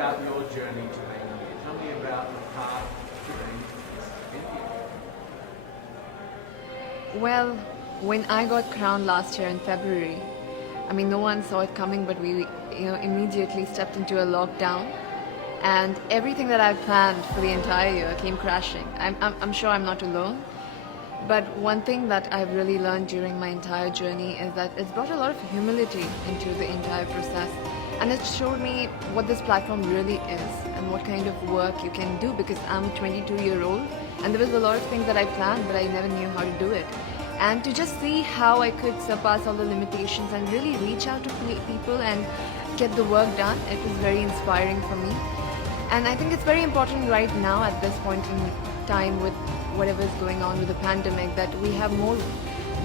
about your journey to being here. Tell me about the path to being India. Well, when I got crowned last year in February, I mean, no one saw it coming, but we, immediately stepped into a lockdown, and everything that I planned for the entire year came crashing. I'm sure I'm not alone, but one thing that I've really learned during my entire journey is that it's brought a lot of humility into the entire process, and it showed me what this platform really is and what kind of work you can do, because I'm a 22-year-old and there was a lot of things that I planned but I never knew how to do it. And to just see how I could surpass all the limitations and really reach out to people and get the work done, it was very inspiring for me. And I think it's very important right now at this point in time with whatever is going on with the pandemic, that we have more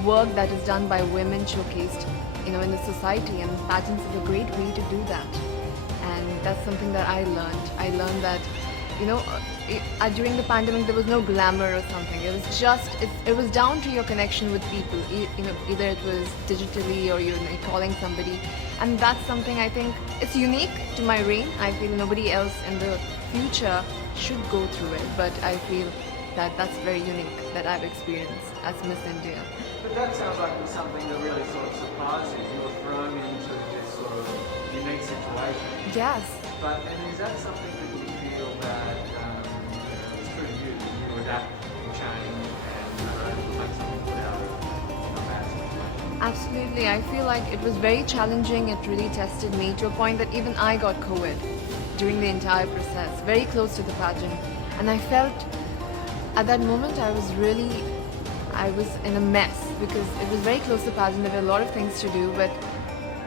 work that is done by women showcased, in the society, and pageants is a great way to do that. And that's something that I learned. I learned that, during the pandemic there was no glamour or something. It was just, it was down to your connection with people. Either it was digitally or you're calling somebody. And that's something I think it's unique to my reign. I feel nobody else in the future should go through it, but I feel that that's very unique that I've experienced as Miss India. But that sounds like something that really sort of surprises you. You were thrown into this sort of unique situation. Yes. And is that something that you feel that it's true to you, that you adapt and change and make something good out of a bad situation? Absolutely. I feel like it was very challenging. It really tested me to a point that even I got COVID during the entire process, very close to the pageant. And I felt at that moment I was in a mess, because it was very close to pageant. There were a lot of things to do, but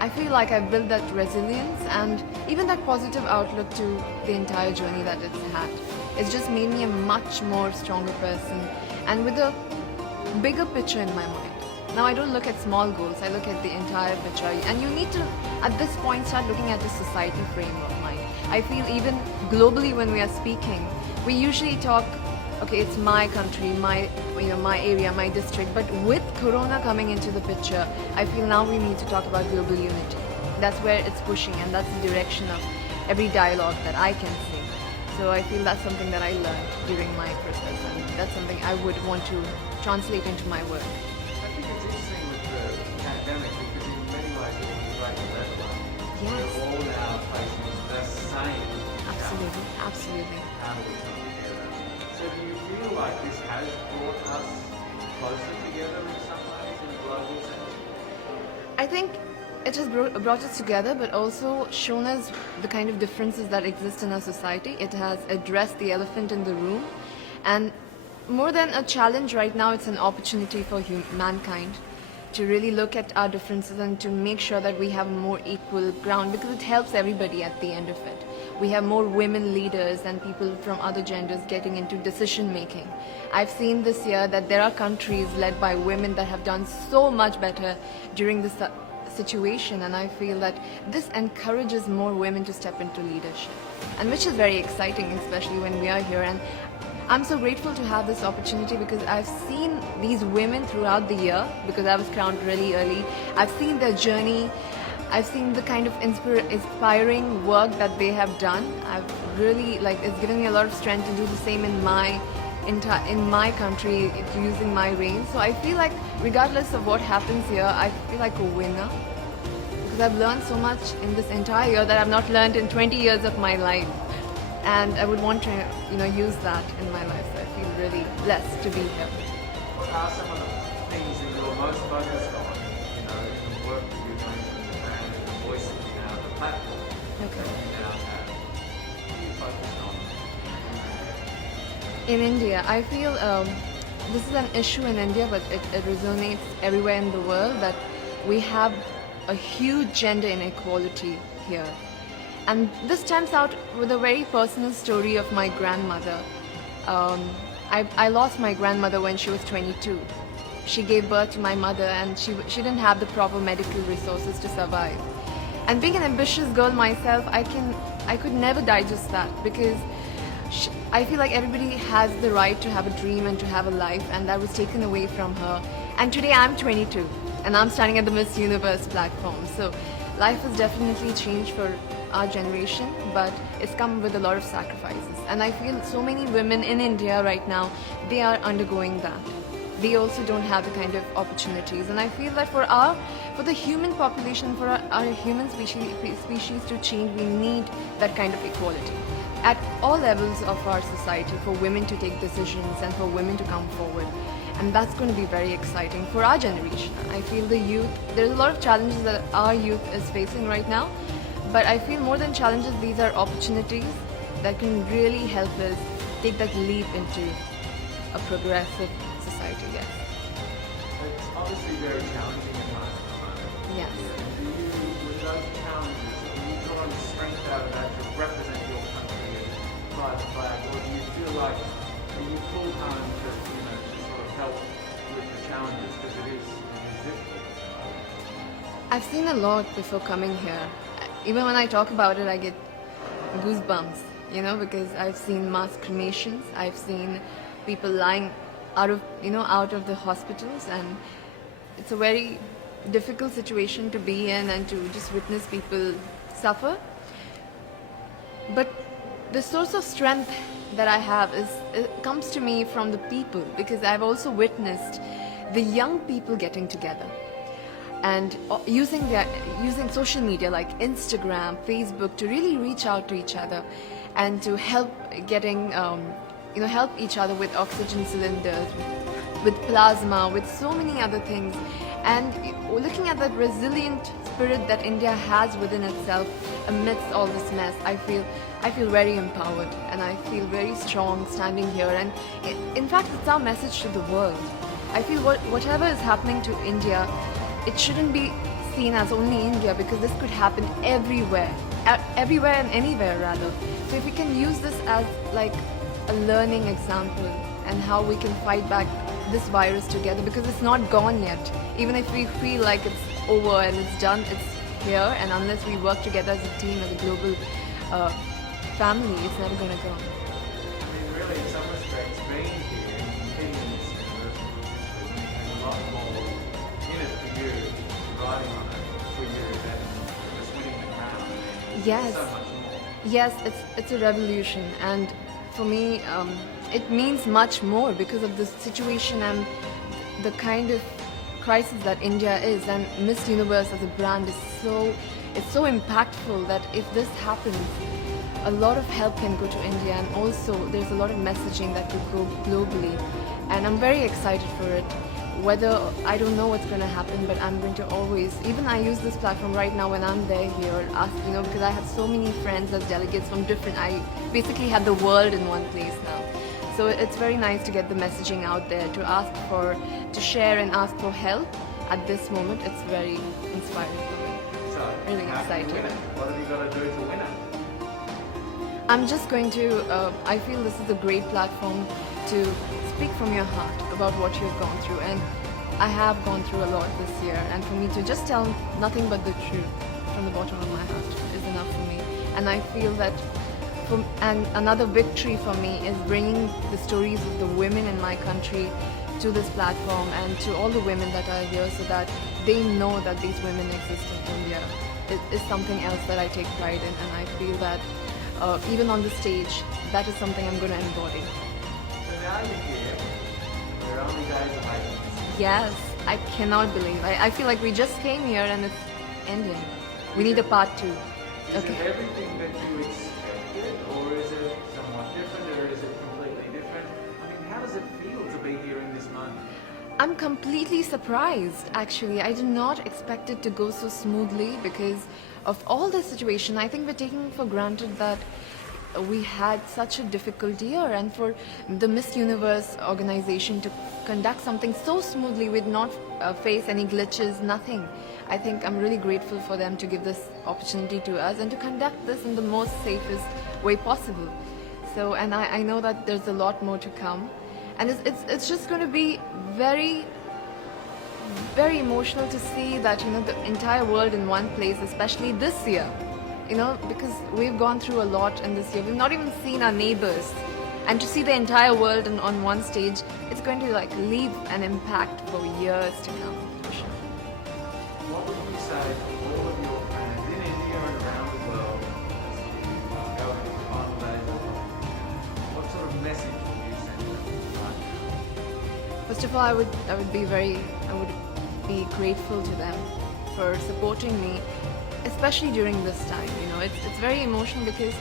I feel like I built that resilience and even that positive outlook to the entire journey that it's had. It's just made me a much more stronger person and with a bigger picture in my mind. Now I don't look at small goals, I look at the entire picture. And you need to, at this point, start looking at the society frame of mind. I feel even globally when we are speaking, we usually talk, okay, it's my country, my area, my district. But with Corona coming into the picture, I feel now we need to talk about global unity. That's where it's pushing, and that's the direction of every dialogue that I can see. So I feel that's something that I learned during my process, and that's something I would want to translate into my work. I think it's interesting with the pandemic, because in many ways it was a great leveler. Yes. We're all now facing the same Absolutely, absolutely. how do we come together? So do you feel like this has brought us closer together in some ways, in a global sense? I think it has brought us together, but also shown us the kind of differences that exist in our society. It has addressed the elephant in the room, and more than a challenge right now, it's an opportunity for mankind to really look at our differences and to make sure that we have more equal ground, because it helps everybody at the end of it. We have more women leaders and people from other genders getting into decision making. I've seen this year that there are countries led by women that have done so much better during this situation, and I feel that this encourages more women to step into leadership, and which is very exciting, especially when we are here. And I'm so grateful to have this opportunity, because I've seen these women throughout the year, because I was crowned really early. I've seen their journey. I've seen the kind of inspiring work that they have done. I've really, it's given me a lot of strength to do the same in my country, using my reign. So I feel like regardless of what happens here, I feel like a winner, because I've learned so much in this entire year that I've not learned in 20 years of my life. And I would want to, use that in my life. So I feel really blessed to be here. What are some of the things that you're most focused on, in the work that you're doing for the brand and the voice that you now have, the platform Okay. that you now have? What are you focused on? In India, I feel this is an issue in India, but it resonates everywhere in the world, that we have a huge gender inequality here. And this stems out with a very personal story of my grandmother. I lost my grandmother when she was 22. She gave birth to my mother, and she didn't have the proper medical resources to survive. And being an ambitious girl myself, I could never digest that, because I feel like everybody has the right to have a dream and to have a life, and that was taken away from her. And today I'm 22, and I'm standing at the Miss Universe platform. So life has definitely changed for our generation, but it's come with a lot of sacrifices. And I feel so many women in India right now, they are undergoing that. They also don't have the kind of opportunities. And I feel that for the human population, for our human species to change, we need that kind of equality at all levels of our society, for women to take decisions and for women to come forward. And that's going to be very exciting for our generation. I feel the youth, there's a lot of challenges that our youth is facing right now, but I feel more than challenges, these are opportunities that can really help us take that leap into a progressive society. Yes. It's obviously very challenging environment at the moment. Yes. Do you, with those challenges, do you draw any strength out of that to represent your country and fly the flag, or do you feel like you pull home to, to sort of help with the challenges, because it is difficult? I've seen a lot before coming here. Even when I talk about it, I get goosebumps, because I've seen mass cremations, I've seen people lying out of the hospitals, and it's a very difficult situation to be in and to just witness people suffer. But the source of strength that I have it comes to me from the people, because I've also witnessed the young people getting together and using social media like Instagram, Facebook to really reach out to each other and to help help each other with oxygen cylinders, with plasma, with so many other things. And looking at that resilient spirit that India has within itself amidst all this mess, I feel very empowered and I feel very strong standing here. And in fact, it's our message to the world. I feel whatever is happening to India, it shouldn't be seen as only India, because this could happen everywhere and anywhere rather. So if we can use this as like a learning example and how we can fight back this virus together, because it's not gone yet. Even if we feel like it's over and it's done, it's here, and unless we work together as a team, as a global family, it's never going to go. I mean, really, in some respects, being here and competing in this university is a lot more in it for you, riding on it for you, than just winning the crown. I mean, Yes. so much more. Yes, it's a revolution, and for me, it means much more because of the situation and the kind of crisis that India is. And Miss Universe as a brand is so impactful that if this happens, a lot of help can go to India, and also there's a lot of messaging that could go globally. And I'm very excited for it. Whether I don't know what's going to happen, but I'm going to always, even I use this platform right now when I'm there here, because I have so many friends as delegates from I basically have the world in one place now. So it's very nice to get the messaging out there, to share and ask for help at this moment. It's very inspiring for me. So, Really how can you exciting. win it? What have you got to do to win it? I'm just going to, I feel this is a great platform to speak from your heart about what you've gone through. And I have gone through a lot this year, and for me to just tell nothing but the truth from the bottom of my heart is enough for me. And I feel that and another victory for me is bringing the stories of the women in my country to this platform and to all the women that are here, so that they know that these women exist in India. It is something else that I take pride in, and I feel that even on the stage, that is something I'm going to embody. So now you're here, we're only days away from this. Yes, I cannot believe. I feel like we just came here and it's ending. We need a part 2. Is Okay. it everything that you expected, or is it somewhat different, or is it completely different? I mean, how does it feel to be here in this moment? I'm completely surprised, actually. I did not expect it to go so smoothly because of all the situation. I think we're taking for granted that we had such a difficult year, and for the Miss Universe organization to conduct something so smoothly with not face any glitches, nothing. I think I'm really grateful for them to give this opportunity to us and to conduct this in the most safest way possible. So, and I know that there's a lot more to come. And it's just going to be very, very emotional to see that, the entire world in one place, especially this year, because we've gone through a lot in this year. We've not even seen our neighbors. And to see the entire world on one stage, it's going to leave an impact for years to come, for sure. What would you say to all of your friends in India and around the world First of all, I would be grateful to them for supporting me, especially during this time. You know, it's very emotional because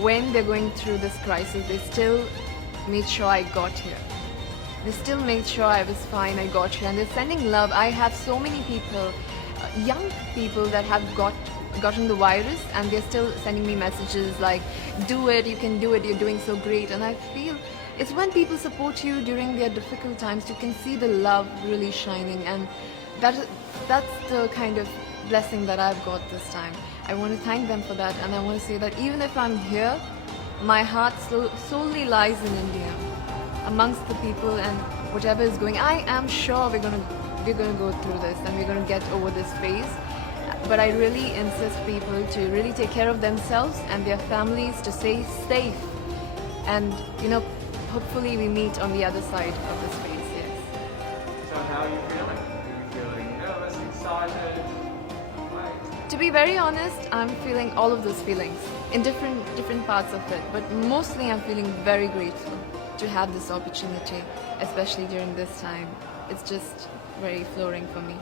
when they're going through this crisis, they still made sure I got here. They still made sure I was fine, I got here, and they're sending love. I have so many people, young people that have gotten the virus, and they're still sending me messages like, do it, you can do it, you're doing so great. And I feel it's when people support you during their difficult times, you can see the love really shining, and that's the kind of blessing that I've got this time. I want to thank them for that, and I want to say that even if I'm here, my heart solely lies in India, amongst the people, and whatever is going. I am sure we're gonna go through this, and we're gonna get over this phase. But I really insist people to really take care of themselves and their families, to stay safe, and hopefully we meet on the other side of this phase. Yes. So how are you feeling? Are you feeling nervous, excited? To be very honest, I'm feeling all of those feelings in different parts of it, but mostly I'm feeling very grateful to have this opportunity, especially during this time. It's just very flooring for me.